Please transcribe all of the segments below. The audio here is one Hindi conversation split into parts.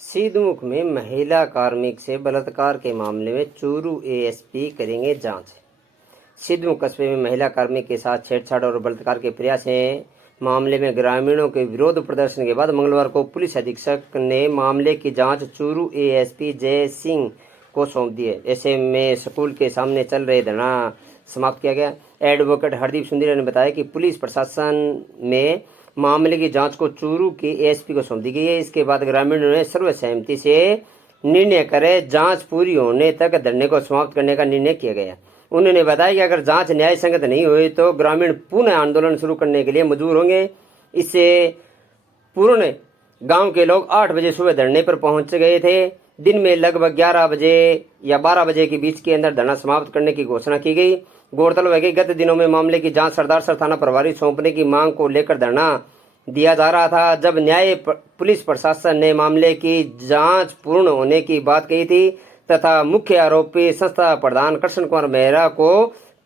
सिद्धमुख में महिला कार्मिक से बलात्कार के मामले में चूरू एएसपी करेंगे जांच। सिद्धमुख कस्बे में महिला कार्मिक के साथ छेड़छाड़ और बलात्कार के प्रयास हैं। मामले में ग्रामीणों के विरोध प्रदर्शन के बाद मंगलवार को पुलिस अधीक्षक ने मामले की जांच चूरू एएसपी जय सिंह को सौंप दी है। ऐसे में स्कूल के सामने चल रहे धरना समाप्त किया गया। एडवोकेट हरदीप सुंदरिया ने बताया कि पुलिस प्रशासन में मामले की जांच को चूरू के एएसपी को सौंप दी गई है। इसके बाद ग्रामीणों ने सर्वसहमति से निर्णय करे जांच पूरी होने तक धरने को समाप्त करने का निर्णय किया गया। उन्होंने बताया कि अगर जांच न्याय संगत नहीं हुई तो ग्रामीण पुनः आंदोलन शुरू करने के लिए मजबूर होंगे। इससे पूर्ण गांव के लोग 8 बजे सुबह धरने पर पहुंच गए थे। दिन में लगभग 11 बजे या 12 बजे के बीच के अंदर धरना समाप्त करने की घोषणा की गई। गौरतलब है कि गत दिनों में मामले की जांच सरदारसर थाना प्रभारी सौंपने की मांग को लेकर धरना दिया जा रहा था। जब न्याय पुलिस प्रशासन ने मामले की जांच पूर्ण होने की बात कही थी तथा मुख्य आरोपी संस्था प्रधान कृष्ण कुमार मेहरा को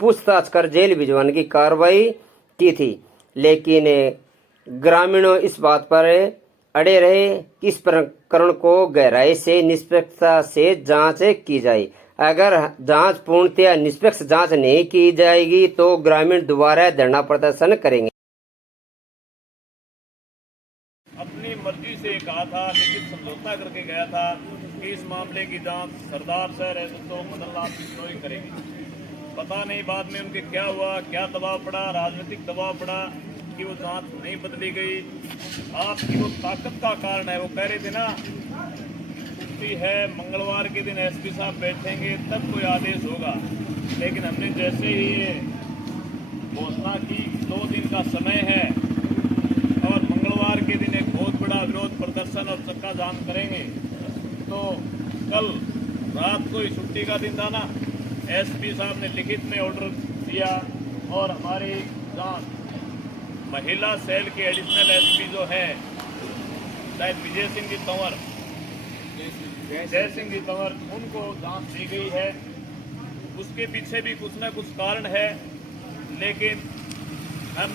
पूछताछ कर जेल भिजवाने की कार्रवाई की थी, लेकिन ग्रामीणों इस बात पर अड़े रहे कि इस प्रकरण को गहराई से निष्पक्षता से जांच की जाए। अगर जांच पूर्णतया निष्पक्ष जांच नहीं की जाएगी तो ग्रामीण दोबारा धरना प्रदर्शन करेंगे। अपनी मर्जी से कहा था, लेकिन समझौता करके गया था कि इस मामले की जांच सरदार सर तो मदन लाल बिश्नोई करेंगे। पता नहीं बाद में उनके क्या हुआ, क्या दबाव पड़ा, राजनीतिक दबाव पड़ा कि वो जांच नहीं बदली गई। आपकी वो ताकत का कारण है। वो कह रहे थे ना, छुट्टी है, मंगलवार के दिन एसपी साहब बैठेंगे तब कोई आदेश होगा। लेकिन हमने जैसे ही ये घोषणा की 2 दिन का समय है और मंगलवार के दिन एक बहुत बड़ा विरोध प्रदर्शन और चक्का जाम करेंगे, तो कल रात को ही छुट्टी का दिन था ना, एसपी साहब ने लिखित में ऑर्डर दिया और हमारी जांच महिला सेल के एडिशनल एसपी जो है शायद जय सिंह जी तंवर उनको जांच दी गई है। उसके पीछे भी कुछ न कुछ कारण है, लेकिन हम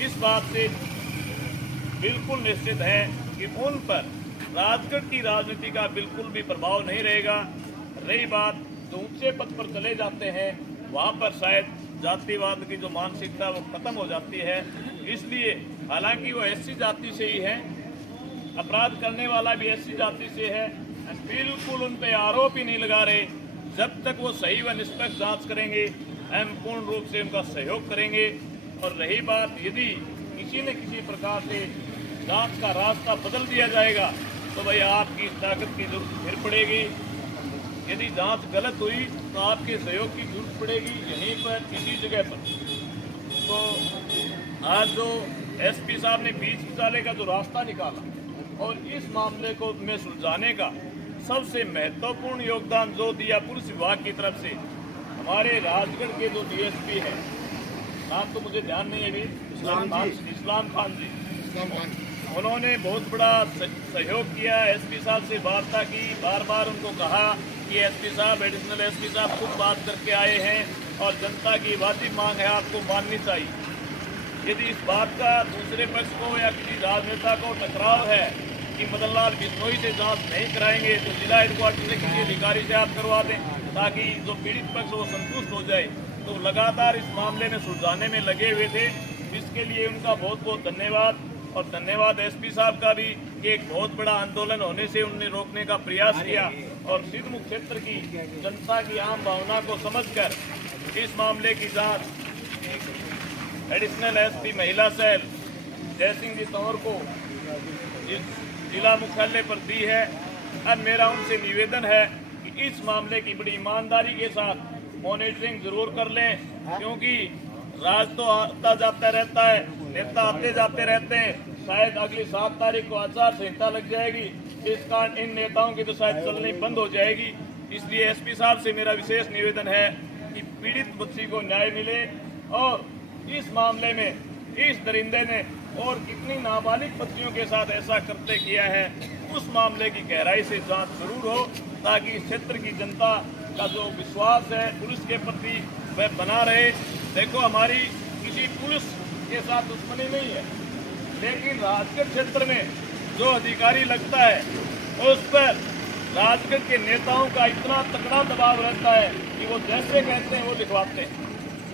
इस बात से बिल्कुल निश्चित है कि उन पर राजगढ़ की राजनीति का बिल्कुल भी प्रभाव नहीं रहेगा। रही बात जो ऊंचे पद पर चले जाते हैं, वहां पर शायद जातिवाद की जो मानसिकता वो खत्म हो जाती है। इसलिए हालांकि वो एससी जाति से ही है, अपराध करने वाला भी एससी जाति से है, बिल्कुल उन पे आरोप ही नहीं लगा रहे। जब तक वो सही व निष्पक्ष जांच करेंगे, हम पूर्ण रूप से उनका सहयोग करेंगे। और रही बात, यदि किसी न किसी प्रकार से जांच का रास्ता बदल दिया जाएगा तो भाई आपकी ताकत की जरूरत फिर पड़ेगी। यदि जांच गलत हुई तो आपके सहयोग की जरूरत पड़ेगी यहीं पर, किसी जगह पर। तो आज जो एसपी साहब ने बीच विचाले का जो रास्ता निकाला और इस मामले को में सुलझाने का सबसे महत्वपूर्ण योगदान जो दिया पुलिस विभाग की तरफ से, हमारे राजगढ़ के जो डीएसपी है, नाम तो मुझे ध्यान नहीं है अभी, इस्लाम खान जी, उन्होंने बहुत बड़ा सहयोग किया। एसपी साहब से वार्ता की, बार बार उनको कहा कि एसपी साहब, एडिशनल एसपी साहब खुद बात करके आए हैं और जनता की वाजिब मांग है, आपको माननी चाहिए। यदि इस बात का दूसरे पक्ष को या किसी राजनेता को टकराव है कि मदन लाल बिश्नोई से जांच नहीं कराएंगे तो जिला हेडक्वार्टर से किसी अधिकारी से आप करवा दें, ताकि जो पीड़ित पक्ष वो संतुष्ट हो जाए। तो लगातार इस मामले में सुलझाने में लगे हुए थे। इसके लिए उनका बहुत बहुत धन्यवाद। और धन्यवाद एसपी साहब का भी कि एक बहुत बड़ा आंदोलन होने से उन्होंने रोकने का प्रयास किया और सिद्धमुख क्षेत्र की जनता की आम भावना को समझकर इस मामले की जांच एडिशनल एसपी महिला सेल जय सिंह जी तंवर को जिला मुख्यालय पर दी है। अब मेरा उनसे निवेदन है कि इस मामले की बड़ी ईमानदारी के साथ मॉनिटरिंग जरूर कर लें, क्योंकि राज तो आता जाता रहता है, नेता आते जाते रहते हैं। शायद अगली 7 तारीख को आचार संहिता लग जाएगी, इस कारण इन नेताओं की तो शायद चलनी बंद हो जाएगी। इसलिए एसपी साहब से मेरा विशेष निवेदन है कि पीड़ित बच्ची को न्याय मिले और इस मामले में इस दरिंदे ने और कितनी नाबालिग बच्चियों के साथ ऐसा करते किया है, उस मामले की गहराई से जांच जरूर हो, ताकि इस क्षेत्र की जनता का जो विश्वास है पुलिस के प्रति वह बना रहे। देखो, हमारी किसी पुलिस के साथ दुश्मनी नहीं है, लेकिन राजगढ़ क्षेत्र में जो अधिकारी लगता है उस पर राजगढ़ के नेताओं का इतना तगड़ा दबाव रहता है कि वो जैसे कहते हैं वो लिखवाते हैं।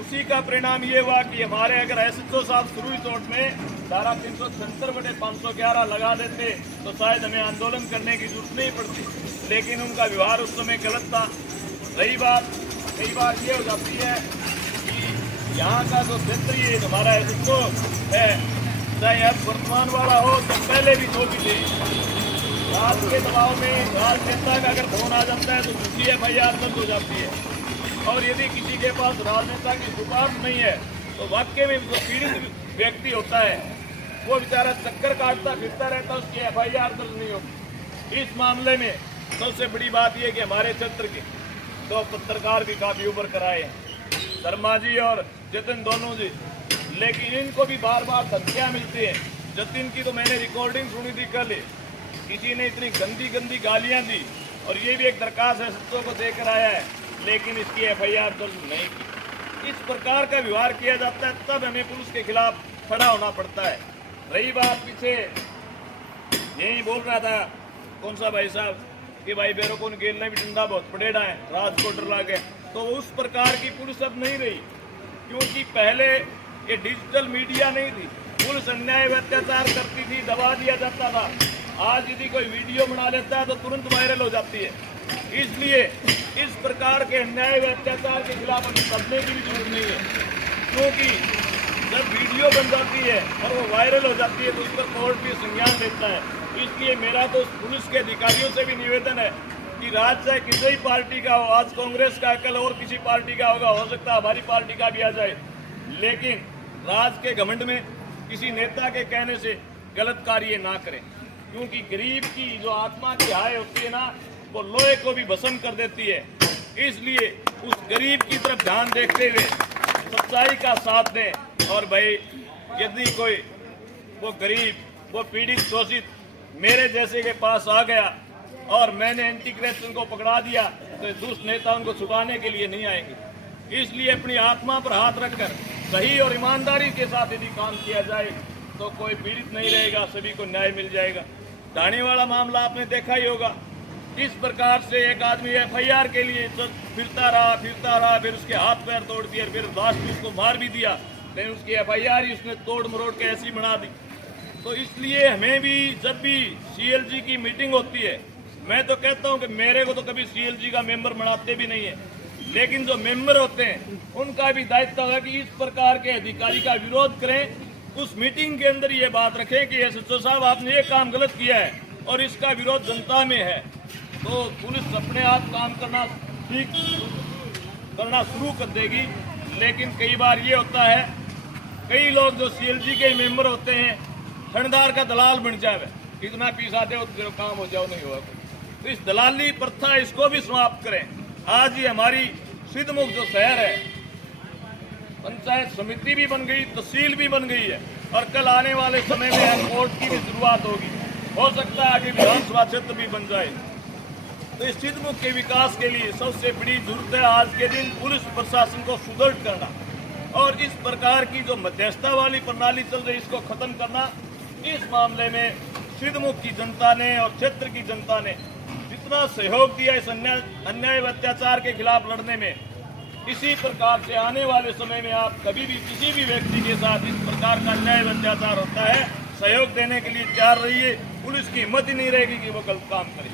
उसी का परिणाम ये हुआ कि हमारे अगर एसएचओ साहब शुरू तौर में धारा 376/511 लगा देते तो शायद हमें आंदोलन करने की जरूरत नहीं पड़ती, लेकिन उनका व्यवहार उस समय गलत था। रही बात, कई बार ये हो जाती है कि यहाँ का जो क्षेत्रीय हमारा एसएचओ है, चाहे अब वर्तमान वाला हो तो पहले भी जो भी थे, राज के दबाव में राजनेता का अगर फोन आ जाता है तो दूसरी FIR दर्ज हो जाती है। और यदि किसी के पास राजनेता की सिफारिश नहीं है तो वाकई में जो पीड़ित व्यक्ति होता है वो बेचारा चक्कर काटता फिरता रहता, उसकी FIR दर्ज नहीं होती। इस मामले में सबसे बड़ी बात यह कि हमारे क्षेत्र के दो पत्रकार भी काफी उभर कर आए हैं, शर्मा जी और जतिन दोनों जी, लेकिन इनको भी बार बार धमकियां मिलती है। जतिन की तो मैंने रिकॉर्डिंग सुनी थी कल, किसी ने इतनी गंदी गंदी गालियां दी और ये भी एक दरखास्त है SHO को देकर आया है, लेकिन इसकी FIR दर्ज नहीं की। इस प्रकार का व्यवहार किया जाता है, तब हमें पुलिस के खिलाफ खड़ा होना पड़ता है। रही बात, पीछे यही बोल रहा था कौन सा भाई साहब कि भाई बेरो को गेल ने भी डंडा बहुत पड़ेड़ा है, राज को डर लागे, तो उस प्रकार की पुलिस अब नहीं रही, क्योंकि पहले ये डिजिटल मीडिया नहीं थी, पुलिस अन्याय व अत्याचार करती थी, दबा दिया जाता था। आज यदि कोई वीडियो बना लेता है तो तुरंत वायरल हो जाती है। इसलिए इस प्रकार के अन्याय व अत्याचार के खिलाफ हमें लड़ने की भी जरूरत नहीं है, क्योंकि जब वीडियो बन जाती है और वो वायरल हो जाती है तो उस पर कोर्ट भी संज्ञान लेता है। इसलिए मेरा तो पुलिस के अधिकारियों से भी निवेदन है कि राज्य चाहे किसी ही पार्टी का हो, आज कांग्रेस का, कल और किसी पार्टी का होगा, हो सकता है हमारी पार्टी का भी आ जाए, लेकिन राज के घमंड में किसी नेता के कहने से गलत कार्य ना करें, क्योंकि गरीब की जो आत्मा की हाय होती है ना, वो लोहे को भी भस्म कर देती है। इसलिए उस गरीब की तरफ ध्यान देखते हुए सच्चाई का साथ दें। और भाई यदि कोई वो गरीब, वो पीड़ित, शोषित मेरे जैसे के पास आ गया और मैंने एंटी करप्शन को पकड़ा दिया तो दुष्ट नेता उनको छुपाने के लिए नहीं आएंगे। इसलिए अपनी आत्मा पर हाथ रखकर सही और ईमानदारी के साथ यदि काम किया जाए तो कोई पीड़ित नहीं रहेगा, सभी को न्याय मिल जाएगा। ढाणी वाला मामला आपने देखा ही होगा, इस प्रकार से एक आदमी FIR के लिए फिरता रहा, फिर उसके हाथ पैर तोड़ दिए, फिर लास्ट में उसको मार भी दिया, लेकिन उसकी FIR ही उसने तोड़ मरोड़ के ऐसी बना दी। तो इसलिए हमें भी जब भी CLG की मीटिंग होती है, मैं तो कहता हूं कि मेरे को तो कभी CLG का मेंबर बनाते भी नहीं है, लेकिन जो मेंबर होते हैं उनका भी दायित्व है कि इस प्रकार के अधिकारी का विरोध करें, उस मीटिंग के अंदर ये बात रखें कि SHO साहब आपने ये काम गलत किया है और इसका विरोध जनता में है, तो पुलिस अपने आप काम करना शुरू कर देगी। लेकिन कई बार ये होता है, कई लोग जो CLG के मेंबर होते हैं ठंडार का दलाल बन जाए, इतना पीसा दे तो काम हो जाओ, नहीं होगा। तो इस दलाली प्रथा इसको भी समाप्त करें। आज ये हमारी सिद्धमुख जो शहर है, पंचायत समिति भी बन गई, तहसील भी बन गई है, और कल आने वाले समय में कोर्ट की भी शुरुआत होगी, हो सकता है आगे विधानसभा क्षेत्र भी बन जाए। तो इस सिद्धमुख के विकास के लिए सबसे बड़ी जरूरत है आज के दिन पुलिस प्रशासन को सुदृढ़ करना, और इस प्रकार की जो मध्यस्थता वाली प्रणाली चल रही है इसको खत्म करना। इस मामले में सिद्धमुख की जनता ने और क्षेत्र की जनता ने जितना सहयोग दिया इस अन्याय व अत्याचार के खिलाफ लड़ने में, इसी प्रकार से आने वाले समय में आप कभी भी किसी भी व्यक्ति के साथ इस प्रकार का अन्याय व अत्याचार होता है, सहयोग देने के लिए तैयार रहिए। पुलिस की हिम्मत ही नहीं रहेगी कि वो गलत काम करे।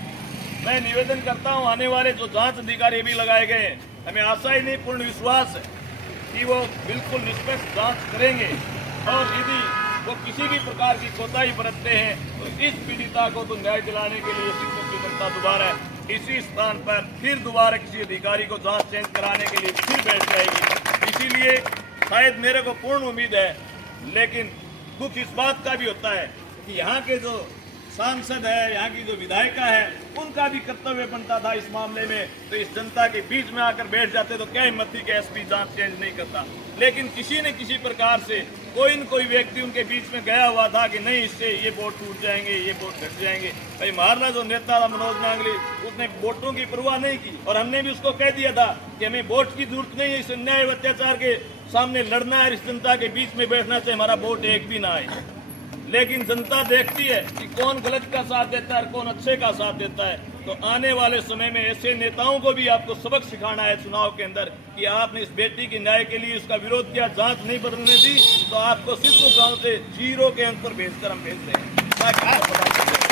मैं निवेदन करता हूं, आने वाले जो जांच अधिकारी भी लगाए गए हैं, हमें आशा ही नहीं पूर्ण विश्वास है कि वो बिल्कुल निष्पक्ष जांच करेंगे, और यदि वो किसी भी प्रकार की कोताही बरतते हैं तो इस पीड़िता को तो न्याय दिलाने के लिए सिद्धमुख की जनता दोबारा इसी स्थान पर फिर दोबारा किसी अधिकारी को जांच चेंज कराने के लिए फिर बैठ जाएगी। इसीलिए शायद मेरे को पूर्ण उम्मीद है, लेकिन दुख इस बात का भी होता है कि यहाँ के जो सांसद है, यहाँ की जो विधायिका है, उनका भी कर्तव्य बनता था इस मामले में, तो इस जनता के बीच में आकर बैठ जाते तो क्या हिम्मत थी कि SP जांच चेंज नहीं करता। लेकिन किसी न किसी प्रकार से कोई न कोई व्यक्ति उनके बीच में गया हुआ था कि नहीं, इससे ये वोट टूट जाएंगे, ये वोट घट जाएंगे। भाई हमारा जो नेता था मनोज नांगली, उसने वोटों की परवाह नहीं की, और हमने भी उसको कह दिया था कि हमें वोट की जरूरत नहीं है, इस अन्याय व अत्याचार के सामने लड़ना है, इस जनता के बीच में बैठना से हमारा वोट एक भी ना आए। लेकिन जनता देखती है कि कौन गलत का साथ देता है और कौन अच्छे का साथ देता है। तो आने वाले समय में ऐसे नेताओं को भी आपको सबक सिखाना है चुनाव के अंदर कि आपने इस बेटी की न्याय के लिए उसका विरोध किया, जांच नहीं बदलने दी, तो आपको सिद्धू गांव से 0 के अंक पर भेजकर हम भेज रहे हैं।